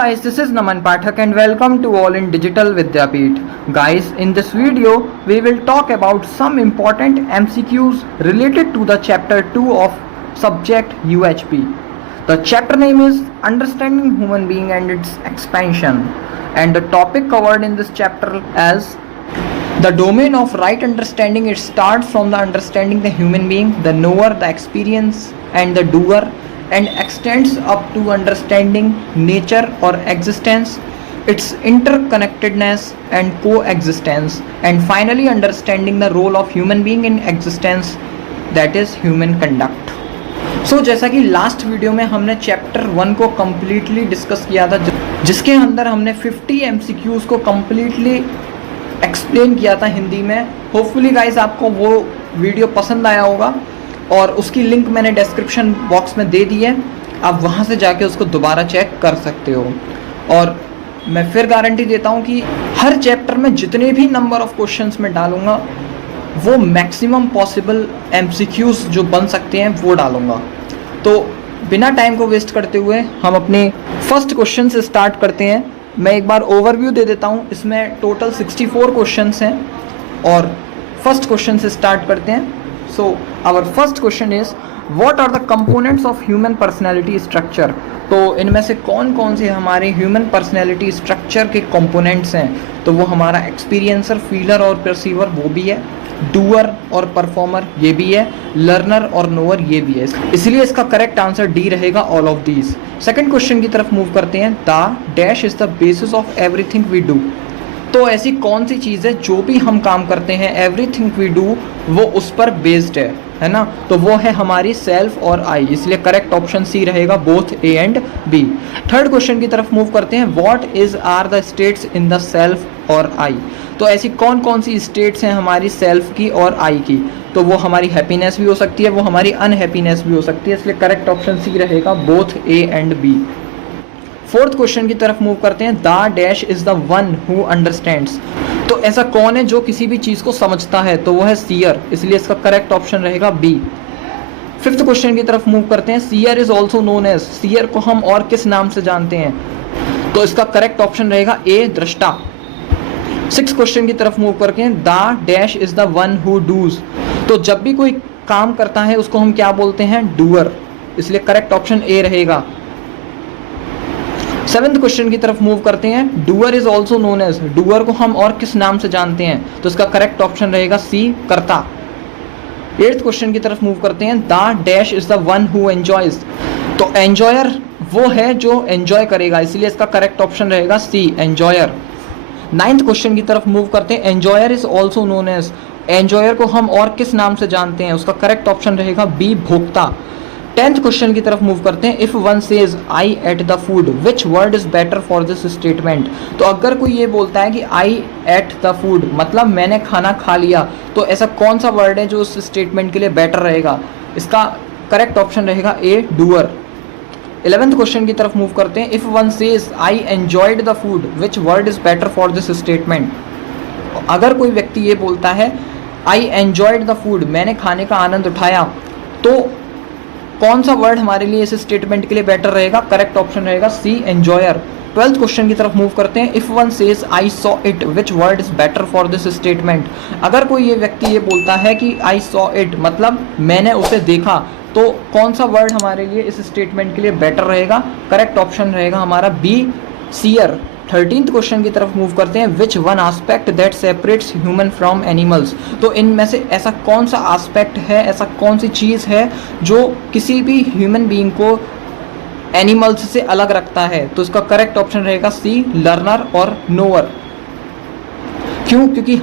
guys, this is Naman Pathak and welcome to all in Digital Vidyapeeth. Guys, in this video we will talk about some important MCQs related to the chapter 2 of subject UHP. The chapter name is Understanding Human Being and its Expansion, and the topic covered in this chapter as the domain of right understanding. It starts from the understanding the human being, the knower, the experience and the doer, and extends up to understanding nature or existence, its interconnectedness and coexistence, and finally understanding the role of human being in existence, that is human conduct. So जैसा कि last video में हमने chapter 1 को completely discuss किया था, जिसके अंदर हमने 50 MCQs को कम्प्लीटली एक्सप्लेन किया था हिंदी में. होपफुली गाइस आपको वो वीडियो पसंद आया होगा और उसकी लिंक मैंने डिस्क्रिप्शन बॉक्स में दे दी है. आप वहाँ से जाके उसको दोबारा चेक कर सकते हो. और मैं फिर गारंटी देता हूँ कि हर चैप्टर में जितने भी नंबर ऑफ क्वेश्चंस मैं डालूँगा वो मैक्सिमम पॉसिबल MCQs जो बन सकते हैं वो डालूँगा. तो बिना टाइम को वेस्ट करते हुए हम अपने फर्स्ट क्वेश्चन से स्टार्ट करते हैं. मैं एक बार ओवरव्यू दे देता हूँ. इसमें टोटल 64 क्वेश्चंस हैं और फर्स्ट क्वेश्चन से स्टार्ट करते हैं. So our first question is, what are the components of human personality structure? तो इनमें से कौन कौन से हमारे ह्यूमन पर्सनैलिटी स्ट्रक्चर के कंपोनेंट्स हैं? तो वो हमारा एक्सपीरियंसर, फीलर और परसीवर वो भी है, डूअर और परफॉर्मर ये भी है, लर्नर और नोअर ये भी है. इसलिए इसका करेक्ट आंसर डी रहेगा, all of these. Second question की तरफ मूव करते हैं. The dash is the basis of everything we do. तो ऐसी कौन सी चीज़ है जो भी हम काम करते हैं, एवरीथिंग वी डू, वो उस पर बेस्ड है ना. तो वो है हमारी सेल्फ और आई. इसलिए करेक्ट ऑप्शन सी रहेगा, both A and B. Third question की तरफ मूव करते हैं. What is are the states in the self or I. तो ऐसी कौन कौन सी स्टेट्स हैं हमारी सेल्फ की और आई की. तो वो हमारी हैप्पीनेस भी हो सकती है, वो हमारी अनहैप्पीनेस भी हो सकती है. इसलिए करेक्ट ऑप्शन सी रहेगा, both A and B. Fourth question की तरफ मूव करते हैं. The dash is the one who understands. तो ऐसा कौन है जो किसी भी चीज़ को समझता है. तो वो है सीयर. इसलिए इसका करेक्ट ऑप्शन रहेगा बी. फिफ्थ क्वेश्चन की तरफ मूव करते हैं. Seer is also known as. Seer को हम और किस नाम से जानते हैं. तो इसका करेक्ट ऑप्शन रहेगा ए, दृष्टा. सिक्स क्वेश्चन की तरफ मूव करके the dash is the one who does. तो जब भी कोई काम करता है उसको हम क्या बोलते हैं, डूअर. इसलिए करेक्ट ऑप्शन ए रहेगा. सेवेंथ क्वेश्चन की तरफ मूव करते हैं. Doer is also known as. Doer को हम और किस नाम से जानते हैं. तो इसका करेक्ट ऑप्शन रहेगा सी, कर्ता. एट्थ क्वेश्चन की तरफ मूव करते हैं. The dash is the one who enjoys. तो एंजॉयर वो है जो एंजॉय करेगा. इसलिए इसका करेक्ट ऑप्शन रहेगा सी, एंजॉयर. नाइन्थ क्वेश्चन की तरफ मूव करते हैं. Enjoyer is also known as. Enjoyer को हम और किस नाम से जानते हैं. उसका करेक्ट ऑप्शन रहेगा बी, भोक्ता. टेंथ क्वेश्चन की तरफ मूव करते हैं. If one says I ate the food, which word is better for this statement. तो अगर कोई ये बोलता है कि आई एट द फूड मतलब मैंने खाना खा लिया, तो ऐसा कौन सा वर्ड है जो उस स्टेटमेंट के लिए बेटर रहेगा. इसका करेक्ट ऑप्शन रहेगा ए, डूअर. 11th क्वेश्चन की तरफ मूव करते हैं. If one says I enjoyed the food, which word is better for this statement. अगर कोई व्यक्ति ये बोलता है आई एंजॉयड द फूड, मैंने खाने का आनंद उठाया, तो कौन सा वर्ड हमारे लिए इस स्टेटमेंट के लिए बेटर रहेगा. करेक्ट ऑप्शन रहेगा सी, एंजॉयर. 12th क्वेश्चन की तरफ मूव करते हैं. If one says I saw it, which word is better for this statement. अगर कोई ये व्यक्ति ये बोलता है कि आई सॉ इट मतलब मैंने उसे देखा, तो कौन सा वर्ड हमारे लिए इस स्टेटमेंट के लिए बेटर रहेगा. करेक्ट ऑप्शन रहेगा हमारा बी, सीयर. 13th क्वेश्चन की तरफ मूव करते हैं. Which one aspect that separates human from animals. तो इनमें से ऐसा कौन सा आस्पेक्ट है, ऐसा कौन सी चीज़ है जो किसी भी ह्यूमन बीइंग को एनिमल्स से अलग रखता है. तो इसका करेक्ट ऑप्शन रहेगा सी, लर्नर और नोअर. क्यों? क्योंकि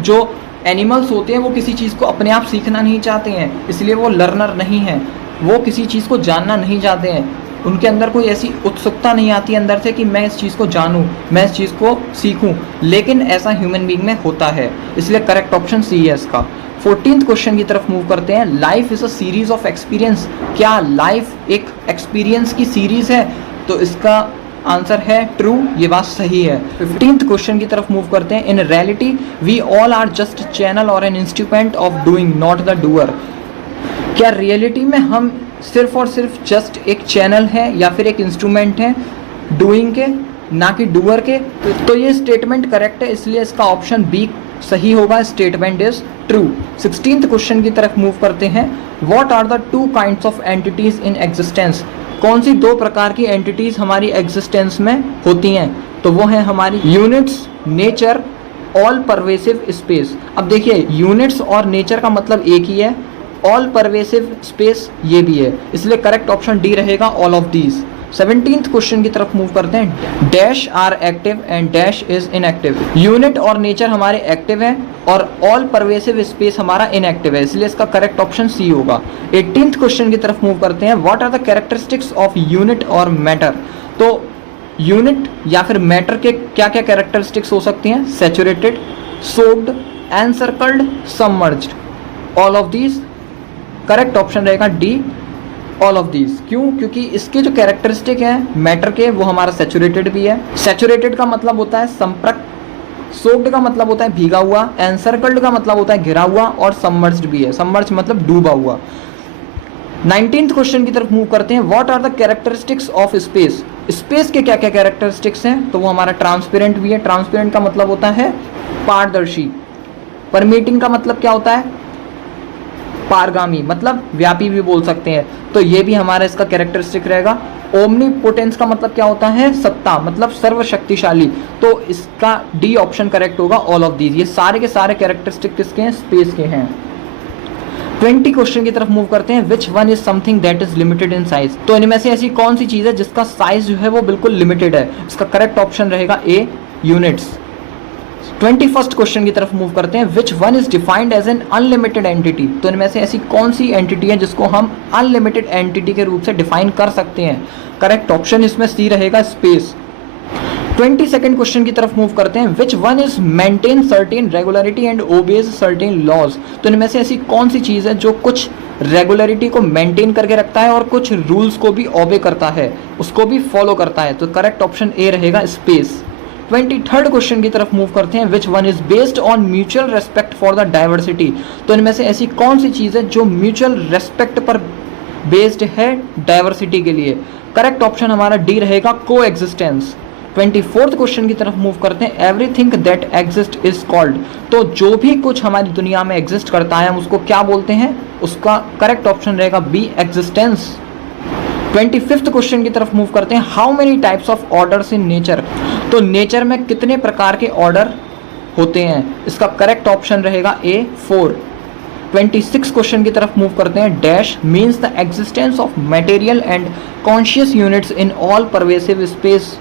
जो एनिमल्स होते हैं वो किसी चीज़ को अपने आप सीखना नहीं चाहते हैं, इसलिए वो लर्नर नहीं है. वो किसी चीज़ को जानना नहीं चाहते हैं. उनके अंदर कोई ऐसी उत्सुकता नहीं आती अंदर से कि मैं इस चीज़ को जानूं, मैं इस चीज़ को सीखूं. लेकिन ऐसा ह्यूमन बीइंग में होता है. इसलिए करेक्ट ऑप्शन सी है इसका. 14th क्वेश्चन की तरफ मूव करते हैं. Life is a series of experience. क्या लाइफ एक एक्सपीरियंस की सीरीज़ है. तो इसका आंसर है ट्रू, ये बात सही है. 15th क्वेश्चन की तरफ मूव करते हैं. In reality we all are just channel और an instrument of doing, not the doer. क्या रियलिटी में हम सिर्फ और सिर्फ जस्ट एक चैनल है या फिर एक इंस्ट्रूमेंट है डूइंग के, ना कि डूअर के। तो ये स्टेटमेंट करेक्ट है, इसलिए इसका ऑप्शन बी सही होगा, statement is true. 16th question की तरफ मूव करते हैं। What are the two kinds of entities in existence? कौन सी दो प्रकार की एंटिटीज हमारी एग्जिस्टेंस में होती हैं? तो वो है हमारी units, nature, all pervasive space. अब देखिए यूनिट्स और नेचर का मतलब एक ही है, ऑल परवेसिव स्पेस ये भी है, इसलिए करेक्ट ऑप्शन डी रहेगा, all of these. 17th question की तरफ मूव करते हैं। Dash are active and dash is inactive. Unit और नेचर हमारे एक्टिव है और ऑल परवेसिव स्पेस हमारा इनएक्टिव है, इसलिए इसका करेक्ट ऑप्शन सी होगा। 18th क्वेश्चन की तरफ मूव करते हैं। What are the characteristics of unit और मैटर? तो यूनिट या फिर मैटर के क्या क्या कैरेक्टरिस्टिक्स हो सकती हैं? Saturated, soaked, encircled, submerged. All of these, correct option रहेगा डी, ऑल ऑफ दीज। क्यों? क्योंकि इसके जो कैरेक्टरिस्टिक हैं मैटर के वो हमारा सैचुरेटेड भी है। सैचुरेटेड का मतलब होता है संपर्क, सोक्ड का मतलब होता है भीगा हुआ, एनसर्कल्ड का मतलब होता है घिरा हुआ, और सबमर्ज्ड भी है, सबमर्ज मतलब डूबा हुआ। 19th क्वेश्चन की तरफ मूव करते हैं। What are the characteristics of space? Space के क्या क्या कैरेक्टरिस्टिक्स हैं? तो वो हमारा ट्रांसपेरेंट भी है, ट्रांसपेरेंट का मतलब होता है पारदर्शी। परमीटिंग का मतलब क्या होता है? पारगामी, मतलब व्यापी भी बोल सकते हैं, तो ये भी हमारा इसका कैरेक्टरिस्टिक रहेगा। ओमनीपोटेंस का मतलब क्या होता है? सत्ता, मतलब सर्वशक्तिशाली, तो इसका डी ऑप्शन करेक्ट होगा, ऑल ऑफ दीज। ये सारे के सारे कैरेक्टरिस्टिक किसके हैं? स्पेस के हैं। 20 क्वेश्चन की तरफ मूव करते हैं। Which one is something that is limited in size? तो इनमें से ऐसी कौन सी चीज है जिसका साइज जो है वो बिल्कुल लिमिटेड है? इसका करेक्ट ऑप्शन रहेगा ए, यूनिट्स। 21st क्वेश्चन की तरफ मूव करते हैं। Which one is defined as an unlimited entity? तो इनमें से ऐसी कौन सी एंटिटी है जिसको हम अनलिमिटेड एंटिटी के रूप से डिफाइन कर सकते हैं? करेक्ट ऑप्शन इसमें सी रहेगा, स्पेस। 22nd क्वेश्चन की तरफ मूव करते हैं। Which one is maintain certain regularity and obeys certain laws? तो इनमें से ऐसी कौन सी चीज है जो कुछ रेगुलरिटी को मेंटेन करके रखता है और कुछ रूल्स को भी ओबे करता है, उसको भी फॉलो करता है? तो करेक्ट ऑप्शन ए रहेगा, स्पेस। 23rd क्वेश्चन की तरफ मूव करते हैं। Which one is based on mutual respect for the diversity? तो इनमें से ऐसी कौन सी चीज है जो म्यूचुअल रेस्पेक्ट पर बेस्ड है डाइवर्सिटी के लिए? करेक्ट ऑप्शन हमारा डी रहेगा, को एग्जिस्टेंस। 24th क्वेश्चन की तरफ मूव करते हैं। Everything that exist is called? तो जो भी कुछ हमारी दुनिया में एग्जिस्ट करता है हम उसको क्या बोलते हैं? उसका करेक्ट ऑप्शन रहेगा बी, एग्जिस्टेंस। 25th क्वेश्चन की तरफ मूव करते हैं। How many types of orders in nature? तो नेचर में कितने प्रकार के ऑर्डर होते हैं? इसका करेक्ट ऑप्शन रहेगा ए, 4। 26 क्वेश्चन की तरफ मूव करते हैं। Dash means the existence of material and conscious units in all pervasive space?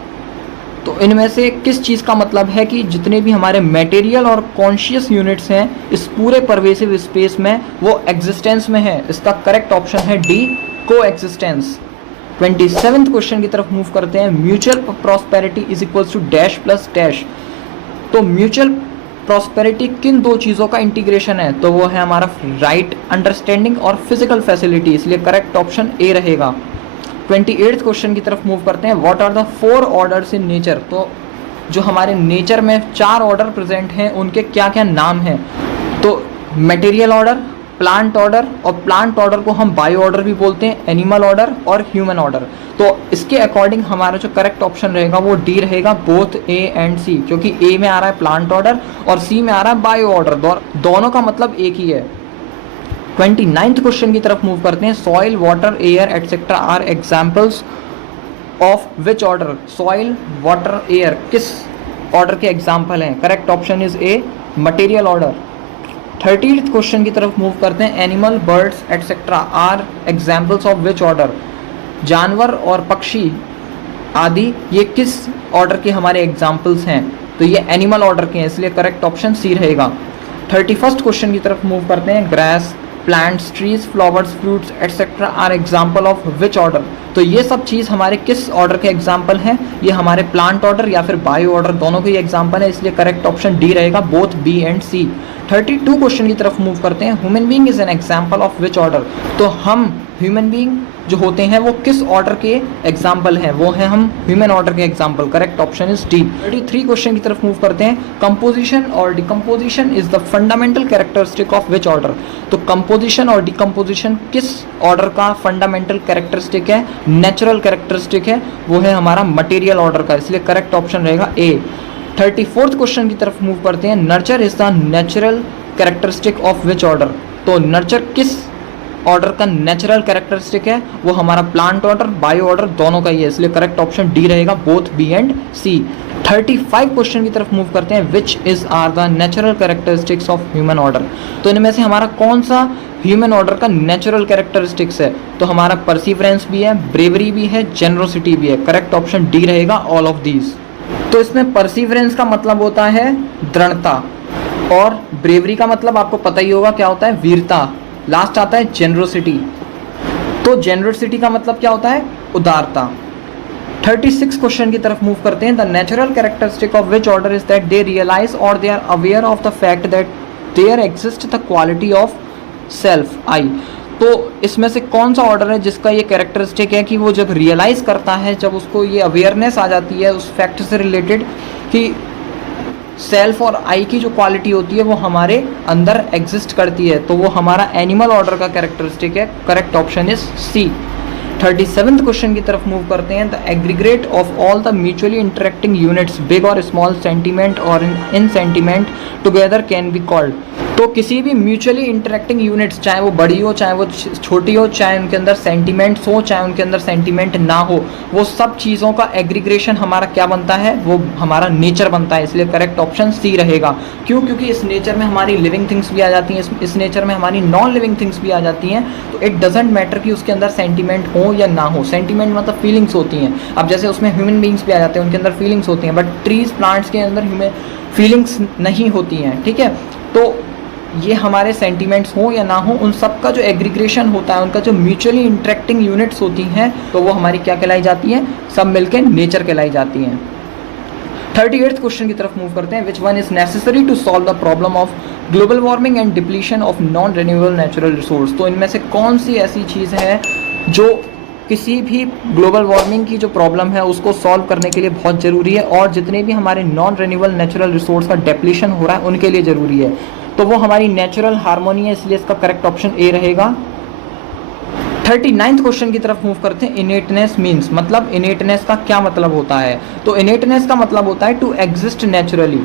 तो इनमें से किस चीज़ का मतलब है कि जितने भी हमारे मटेरियल और कॉन्शियस यूनिट्स हैं इस पूरे परवेसिव स्पेस में वो एग्जिस्टेंस में है? इसका करेक्ट ऑप्शन है D, coexistence. 27th question की तरफ मूव करते हैं। Mutual prosperity is equals to dash plus dash? तो म्यूचुअल प्रॉस्पेरिटी किन दो चीज़ों का इंटीग्रेशन है? तो वो है हमारा राइट अंडरस्टैंडिंग और फिजिकल फैसिलिटी, इसलिए करेक्ट ऑप्शन ए रहेगा। 28th क्वेश्चन की तरफ मूव करते हैं। What are the 4 orders in nature? तो जो हमारे नेचर में 4 ऑर्डर प्रेजेंट हैं उनके क्या क्या नाम हैं? तो मटेरियल ऑर्डर, प्लांट ऑर्डर, और प्लांट ऑर्डर को हम बायो ऑर्डर भी बोलते हैं, एनिमल ऑर्डर और ह्यूमन ऑर्डर। तो इसके अकॉर्डिंग हमारा जो करेक्ट ऑप्शन रहेगा वो डी रहेगा, बोथ ए एंड सी, क्योंकि ए में आ रहा है प्लांट ऑर्डर और सी में आ रहा है बायो ऑर्डर, दोनों का मतलब एक ही है। 29th क्वेश्चन की तरफ मूव करते हैं। Soil, water, air etcetera are examples of which order? Soil, water, air किस ऑर्डर के एग्जाम्पल हैं? Correct option is A, material order. 30th question की तरफ मूव करते हैं। Animal, birds etcetera are examples of which order? जानवर और पक्षी आदि ये किस ऑर्डर के हमारे एग्जाम्पल्स हैं? तो ये एनिमल ऑर्डर के हैं, इसलिए करेक्ट ऑप्शन सी रहेगा। 31st क्वेश्चन की तरफ मूव करते हैं। Grass, plants, trees, flowers, fruits etcetera are example of which order? तो ये सब चीज़ हमारे किस ऑर्डर के एग्जाम्पल हैं? ये हमारे प्लांट ऑर्डर या फिर बायो ऑर्डर, दोनों के एग्जाम्पल है, इसलिए करेक्ट ऑप्शन डी रहेगा, both B and C. 32 question की तरफ मूव करते हैं। Human being is an example of which order? तो हम ह्यूमन बीइंग जो होते हैं वो किस ऑर्डर के एग्जाम्पल हैं, वो हैं हम ह्यूमन ऑर्डर के example. Correct option is D. 33 question की तरफ मूव करते हैं। कंपोजिशन और decomposition is the fundamental characteristic of which order. तो कंपोजिशन और डिकम्पोजिशन किस ऑर्डर का फंडामेंटल कैरेक्टरिस्टिक है, नेचुरल कैरेक्टरिस्टिक है, वो है हमारा मटेरियल ऑर्डर का, इसलिए करेक्ट ऑप्शन रहेगा ए। 34th क्वेश्चन की तरफ मूव करते हैं। Nurture is the natural characteristic of which order. तो नर्चर किस ऑर्डर का नेचुरल कैरेक्टरिस्टिक है, वो हमारा प्लांट ऑर्डर, बायो ऑर्डर दोनों का ही है, इसलिए करेक्ट ऑप्शन डी रहेगा, both B and C. 35 question की तरफ मूव करते हैं। Which is are the natural characteristics of human order. तो इनमें से हमारा कौन सा ह्यूमन ऑर्डर का नेचुरल कैरेक्टरिस्टिक्स है, तो हमारा परसिवरेंस भी है, ब्रेवरी भी है, जेनरोसिटी भी है। करेक्ट ऑप्शन डी रहेगा, ऑल ऑफ दीज। तो इसमें परसिवरेंस का मतलब होता है दृढ़ता, और ब्रेवरी का मतलब आपको पता ही होगा क्या होता है, वीरता। लास्ट आता है जेनरोसिटी। तो जेनरोसिटी का मतलब क्या होता है, उदारता। 36 क्वेश्चन की तरफ मूव करते हैं। The natural characteristic of which order is that they realize और they are aware of the fact that there exist the quality of self I. तो इसमें से कौन सा ऑर्डर है जिसका ये कैरेक्टरिस्टिक है कि वो जब रियलाइज़ करता है, जब उसको ये अवेयरनेस आ जाती है उस फैक्ट से रिलेटेड कि सेल्फ और आई की जो क्वालिटी होती है वो हमारे अंदर एग्जिस्ट करती है, तो वो हमारा एनिमल ऑर्डर का कैरेक्टरिस्टिक है। Correct option is C. 37th question की तरफ मूव करते हैं। The aggregate of all the mutually interacting units big और स्मॉल सेंटीमेंट और insentient together can be called. तो किसी भी म्यूचुअली इंटरेक्टिंग यूनिट्स, चाहे वो बड़ी हो चाहे वो छोटी हो, चाहे उनके अंदर सेंटीमेंट्स हो चाहे उनके अंदर सेंटीमेंट ना हो, वो सब चीज़ों का एग्रीग्रेशन हमारा क्या बनता है, वो हमारा नेचर बनता है, इसलिए करेक्ट ऑप्शन सी रहेगा। क्यों? क्योंकि इस नेचर में हमारी लिविंग थिंग्स भी आ जाती हैं, इस नेचर में हमारी नॉन लिविंग थिंग्स भी आ जाती हैं। तो इट डजेंट मैटर कि उसके अंदर सेंटीमेंट हो या ना हो, सेंटीमेंट मतलब फीलिंग्स होती हैं। अब जैसे उसमें ह्यूमन बींग्स भी आ जाते हैं, उनके अंदर फीलिंग्स होती हैं, बट ट्रीज प्लांट्स के अंदर ह्यूमन फीलिंग्स नहीं होती हैं। ठीक है, तो ये हमारे सेंटीमेंट्स हो या ना हो, उन सब का जो एग्रीग्रेशन होता है, उनका जो म्यूचुअली इंटरेक्टिंग यूनिट्स होती हैं, तो वो हमारी क्या कहलाई जाती हैं, सब मिलकर नेचर कहलाई जाती हैं। 38th क्वेश्चन की तरफ मूव करते हैं। Which one is necessary to solve the problem of global warming and depletion of non renewable natural resource. तो इनमें से कौन सी ऐसी चीज़ है जो किसी भी ग्लोबल वार्मिंग की जो प्रॉब्लम है उसको सॉल्व करने के लिए बहुत ज़रूरी है, और जितने भी हमारे नॉन रिन्यूएबल नेचुरल रिसोर्स का डिप्लीशन हो रहा है उनके लिए ज़रूरी है, तो वो हमारी नेचुरल हार्मोनी है, इसलिए इसका करेक्ट ऑप्शन ए रहेगा। 39th क्वेश्चन की तरफ मूव करते हैं। इनेटनेस मीन्स, मतलब इनेटनेस का क्या मतलब होता है, तो इनेटनेस का मतलब होता है to exist naturally.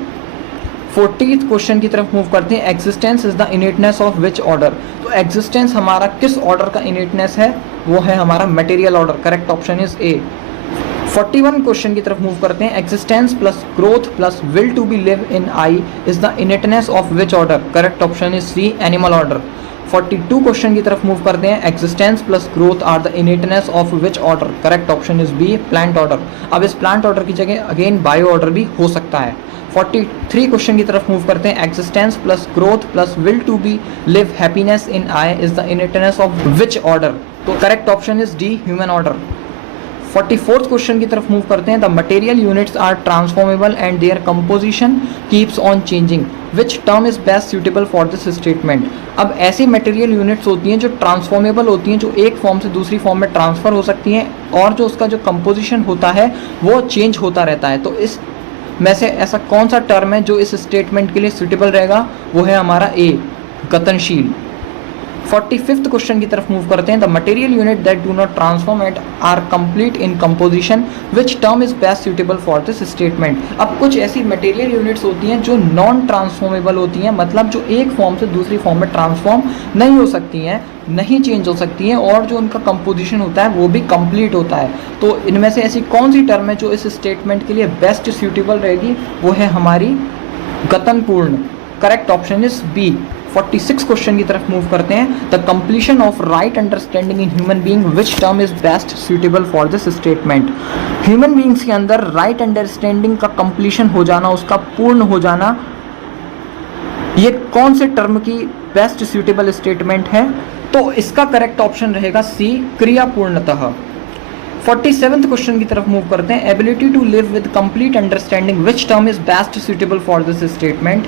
40th question की तरफ मूव करते हैं। Existence is the innateness of which order. तो एग्जिस्टेंस हमारा किस ऑर्डर का इनेटनेस है, वो है हमारा material order. Correct option is A. 41 question की तरफ मूव करते हैं। Existence plus growth plus will to be live in I is the innateness of which order. Correct option is C, animal order. 42 question की तरफ move करते हैं। Existence plus growth are the innateness of which order. Correct option is B, plant order. अब इस plant order की जगह again bio order भी हो सकता है। 43 क्वेश्चन की तरफ मूव करते हैं। Existence plus growth plus will to be live happiness in I is the innateness of which order. तो correct option is D, human order. 44th question की तरफ मूव करते हैं। The material units are transformable and their composition keeps on changing, which term is best suitable for this statement. अब ऐसी material units होती हैं जो ट्रांसफॉर्मेबल होती हैं, जो एक फॉर्म से दूसरी फॉर्म में ट्रांसफ़र हो सकती हैं, और जो उसका जो कंपोजिशन होता है वो चेंज होता रहता है। तो इस में से ऐसा कौन सा टर्म है जो इस स्टेटमेंट के लिए सूटेबल रहेगा, वो है हमारा ए, गतनशील। 45th क्वेश्चन की तरफ मूव करते हैं। The material unit that do not transform at are complete in composition, which term is best suitable for this statement. अब कुछ ऐसी मटेरियल यूनिट्स होती हैं जो नॉन ट्रांसफॉर्मेबल होती हैं, मतलब जो एक फॉर्म से दूसरी फॉर्म में ट्रांसफॉर्म नहीं हो सकती हैं, नहीं चेंज हो सकती हैं, और जो उनका कंपोजिशन होता है वो भी कंप्लीट होता है। तो इनमें से ऐसी कौन सी टर्म है जो इस स्टेटमेंट के लिए बेस्ट सूटेबल रहेगी, वो है हमारी गतनपूर्ण। Correct option is B. 46 question की तरफ मूव करते हैं। The completion of right understanding in human being, which term is best suitable for this statement. Human beings के अंदर राइट अंडरस्टैंडिंग का कंप्लीशन हो जाना, उसका पूर्ण हो जाना, ये कौन से टर्म की बेस्ट सूटेबल स्टेटमेंट है, तो इसका करेक्ट ऑप्शन रहेगा सी, क्रियापूर्णतः। 47th क्वेश्चन की तरफ मूव करते हैं। Ability to live with complete understanding, which term is best suitable for this statement.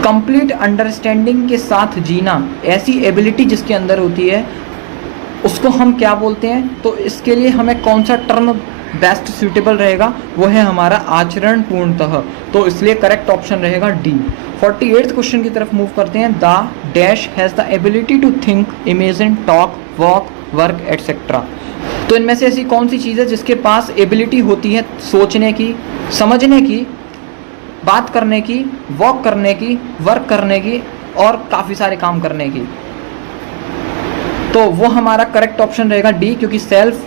Complete understanding के साथ जीना, ऐसी एबिलिटी जिसके अंदर होती है उसको हम क्या बोलते हैं, तो इसके लिए हमें कौन सा टर्म बेस्ट सूटेबल रहेगा, वो है हमारा आचरण पूर्णतः, तो इसलिए करेक्ट ऑप्शन रहेगा डी। 48th क्वेश्चन की तरफ मूव करते हैं। The dash has the ability to think, imagine, talk, walk, work etcetera. तो इनमें से ऐसी कौन सी चीज़ है जिसके पास एबिलिटी होती है सोचने की, समझने की, बात करने की, वॉक करने की, वर्क करने की और काफ़ी सारे काम करने की, तो वो हमारा करेक्ट ऑप्शन रहेगा डी, क्योंकि सेल्फ,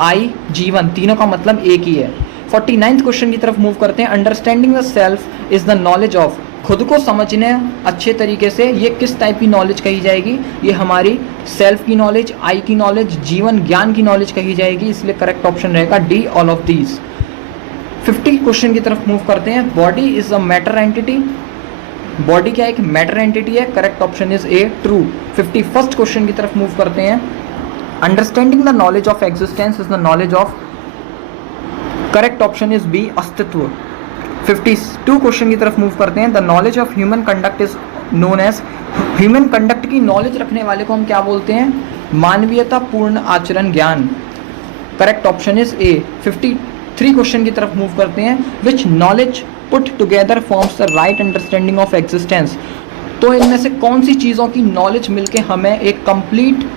आई, जीवन, तीनों का मतलब एक ही है। 49th क्वेश्चन की तरफ मूव करते हैं। Understanding the self is the knowledge of, खुद को समझने अच्छे तरीके से, ये किस टाइप की नॉलेज कही जाएगी, ये हमारी सेल्फ की नॉलेज, आई की नॉलेज, जीवन ज्ञान की नॉलेज कही जाएगी, इसलिए करेक्ट ऑप्शन रहेगा D, all of these. 50 question की तरफ मूव करते हैं। Body is a matter entity, body क्या एक मैटर एंटिटी है, correct option is A, true. 51st question की तरफ मूव करते हैं। Understanding the knowledge of existence is the knowledge of, correct option is B, अस्तित्व। 52 क्वेश्चन की तरफ मूव करते हैं। The knowledge of human conduct is known as, human conduct की नॉलेज रखने वाले को हम क्या बोलते हैं, मानवीयता पूर्ण आचरण ज्ञान, correct option is A. 53 question की तरफ मूव करते हैं। विच knowledge put together forms the right understanding of existence, तो इनमें से कौन सी चीज़ों की नॉलेज मिलके हमें एक कंप्लीट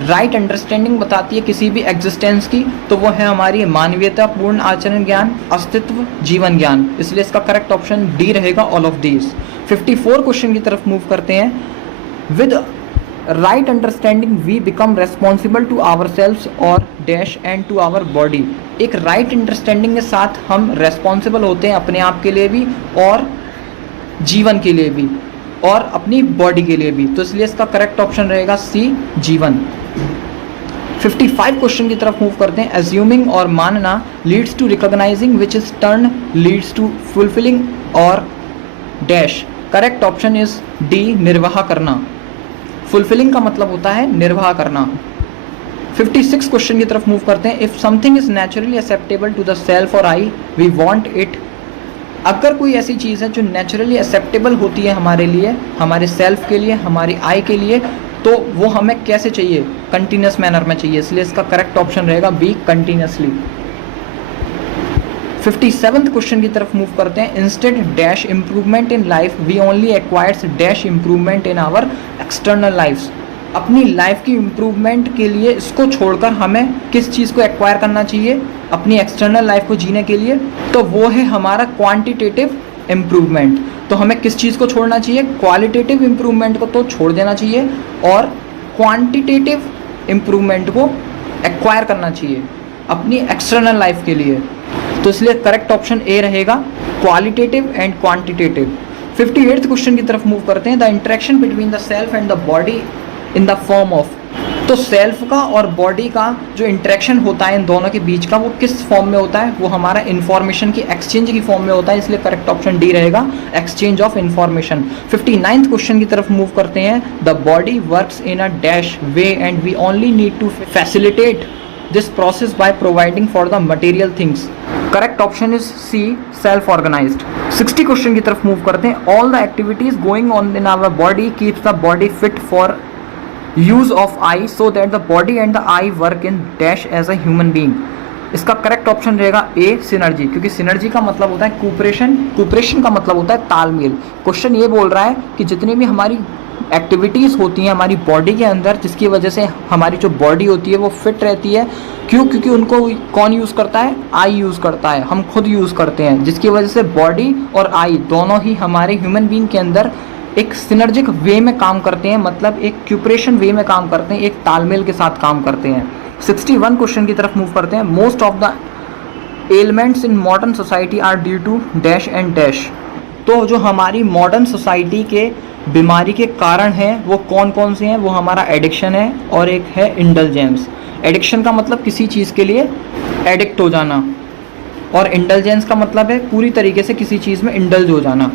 राइट अंडरस्टैंडिंग बताती है किसी भी एग्जिस्टेंस की, तो वो है हमारी मानवीयता पूर्ण आचरण ज्ञान, अस्तित्व, जीवन ज्ञान, इसलिए इसका करेक्ट ऑप्शन डी रहेगा, ऑल ऑफ दीज। 54 क्वेश्चन की तरफ मूव करते हैं। With right understanding we become responsible to ourselves और dash and to our body, एक राइट अंडरस्टैंडिंग के साथ हम रेस्पॉन्सिबल होते हैं अपने आप के लिए भी और जीवन के लिए भी और अपनी बॉडी के लिए भी, तो इसलिए इसका करेक्ट ऑप्शन रहेगा सी, जीवन। 55 क्वेश्चन की तरफ मूव करते हैं। एज्यूमिंग और मानना leads to recognizing which is turn leads to fulfilling और dash, correct option is D, निर्वाह करना। फुलफिलिंग का मतलब होता है निर्वाह करना। 56 क्वेश्चन की तरफ मूव करते हैं। If something is naturally acceptable to the self or I we want it, अगर कोई ऐसी चीज़ है जो नेचुरली एक्सेप्टेबल होती है हमारे लिए, हमारे सेल्फ के लिए, हमारी आई के लिए, तो वो हमें कैसे चाहिए, कंटिन्यूस मैनर में चाहिए, इसलिए इसका करेक्ट ऑप्शन रहेगा बी, कंटिन्यूसली। 57th क्वेश्चन की तरफ मूव करते हैं। Instead dash improvement in life we only acquires dash improvement in our external lifes, अपनी लाइफ की इम्प्रूवमेंट के लिए इसको छोड़कर हमें किस चीज़ को एक्वायर करना चाहिए अपनी एक्सटर्नल लाइफ को जीने के लिए, तो वो है हमारा क्वांटिटेटिव इम्प्रूवमेंट। तो हमें किस चीज़ को छोड़ना चाहिए, क्वालिटेटिव इम्प्रूवमेंट को तो छोड़ देना चाहिए और क्वांटिटेटिव इम्प्रूवमेंट को एक्वायर करना चाहिए अपनी एक्सटर्नल लाइफ के लिए, तो इसलिए करेक्ट ऑप्शन ए रहेगा, qualitative and quantitative. 58th question की तरफ मूव करते हैं। The interaction between the self and the body in the form of, तो सेल्फ का और बॉडी का जो इंटरेक्शन होता है इन दोनों के बीच का, वो किस फॉर्म में होता है, वो हमारा इन्फॉर्मेशन की एक्सचेंज की फॉर्म में होता है, इसलिए करेक्ट ऑप्शन डी रहेगा, exchange of information. 59th question की तरफ मूव करते हैं। The body works in a dash way and we only need to facilitate this process by providing for the material things, correct option is C, self organized. 60 question की तरफ move करते हैं। All the activities going on in our body keeps the body fit for use of I so that the body and the eye work in dash as a human being, इसका correct option रहेगा A, synergy, क्योंकि synergy का मतलब होता है cooperation, cooperation का मतलब होता है तालमेल। क्वेश्चन ये बोल रहा है कि जितनी भी हमारी एक्टिविटीज़ होती हैं हमारी बॉडी के अंदर, जिसकी वजह से हमारी जो बॉडी होती है वो फिट रहती है, क्यों, क्योंकि उनको कौन यूज़ करता है, आई यूज़ करता है, हम खुद यूज़ करते हैं, जिसकी वजह से बॉडी और आई दोनों ही हमारे ह्यूमन बीइंग के अंदर एक सिनर्जिक वे में काम करते हैं, मतलब एक क्यूपरेशन वे में काम करते हैं, एक तालमेल के साथ काम करते हैं। 61 क्वेश्चन की तरफ मूव करते हैं। Most of the elements in modern society are due to dash and dash, तो जो हमारी मॉडर्न सोसाइटी के बीमारी के कारण हैं वो कौन कौन से हैं, वो हमारा एडिक्शन है और एक है इंडल्जेंस। एडिक्शन का मतलब किसी चीज़ के लिए एडिक्ट हो जाना और इंडल्जेंस का मतलब है पूरी तरीके से किसी चीज़ में इंडल्ज हो जाना।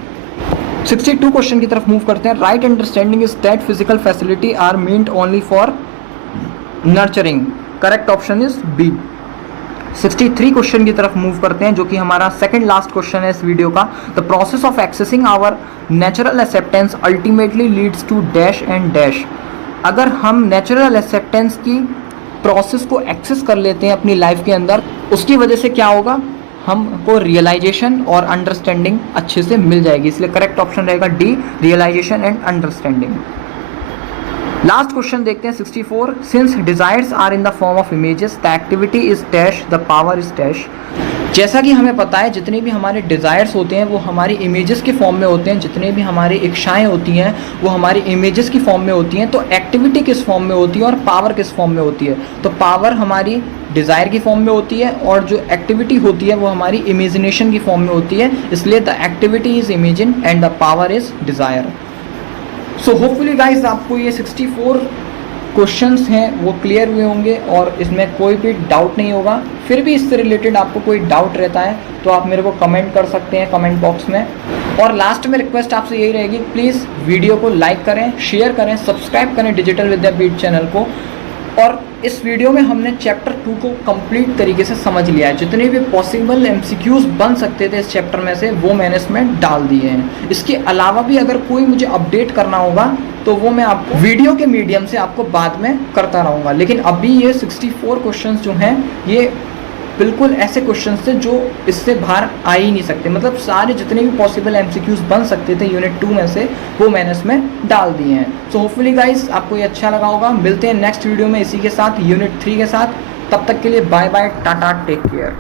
62 क्वेश्चन की तरफ मूव करते हैं। Right understanding is that physical facility are meant only for nurturing, correct option is B. 63 question की तरफ मूव करते हैं, जो कि हमारा सेकंड लास्ट क्वेश्चन है इस वीडियो का। The process of accessing our natural acceptance ultimately leads to dash and dash, अगर हम नेचुरल एक्सेप्टेंस की प्रोसेस को एक्सेस कर लेते हैं अपनी लाइफ के अंदर, उसकी वजह से क्या होगा, हमको रियलाइजेशन और अंडरस्टैंडिंग अच्छे से मिल जाएगी। इसलिए करेक्ट ऑप्शन रहेगा D, realisation and understanding. Last question देखते हैं 64। Since desires are in the form of images the activity is dash the power is dash. जैसा कि हमें पता है जितने भी हमारे डिज़ायर्स होते हैं वो हमारी इमेजेस के फॉर्म में होते हैं, जितने भी हमारी इच्छाएं होती हैं वो हमारी इमेजेस की फॉर्म में होती हैं। तो एक्टिविटी किस फॉर्म में होती है और पावर किस फॉर्म में होती है? तो पावर हमारी डिज़ायर की फॉर्म में होती है और जो एक्टिविटी होती है वो हमारी इमेजिनेशन की फॉर्म में होती है। इसलिए the activity is imagine and the power is desire. So hopefully guys आपको ये 64 क्वेश्चंस हैं वो क्लियर हुए होंगे और इसमें कोई भी डाउट नहीं होगा। फिर भी इससे रिलेटेड आपको कोई डाउट रहता है तो आप मेरे को कमेंट कर सकते हैं कमेंट बॉक्स में। और लास्ट में रिक्वेस्ट आपसे यही रहेगी, प्लीज़ वीडियो को लाइक करें, शेयर करें, सब्सक्राइब करें डिजिटल विद्यापीठ चैनल को। और इस वीडियो में हमने चैप्टर 2 को कंप्लीट तरीके से समझ लिया है। जितने भी पॉसिबल MCQs बन सकते थे इस चैप्टर में से वो मैंने इसमें डाल दिए हैं। इसके अलावा भी अगर कोई मुझे अपडेट करना होगा तो वो मैं आपको वीडियो के मीडियम से आपको बाद में करता रहूँगा। लेकिन अभी ये 64 क्वेश्चंस जो हैं ये बिल्कुल ऐसे क्वेश्चंस थे जो इससे बाहर आ ही नहीं सकते। मतलब सारे जितने भी पॉसिबल MCQs बन सकते थे यूनिट 2 में से वो मैंने इसमें डाल दिए हैं। सो होपफुली गाइस आपको ये अच्छा लगा होगा। मिलते हैं नेक्स्ट वीडियो में इसी के साथ यूनिट 3 के साथ। तब तक के लिए bye bye, tata, take care.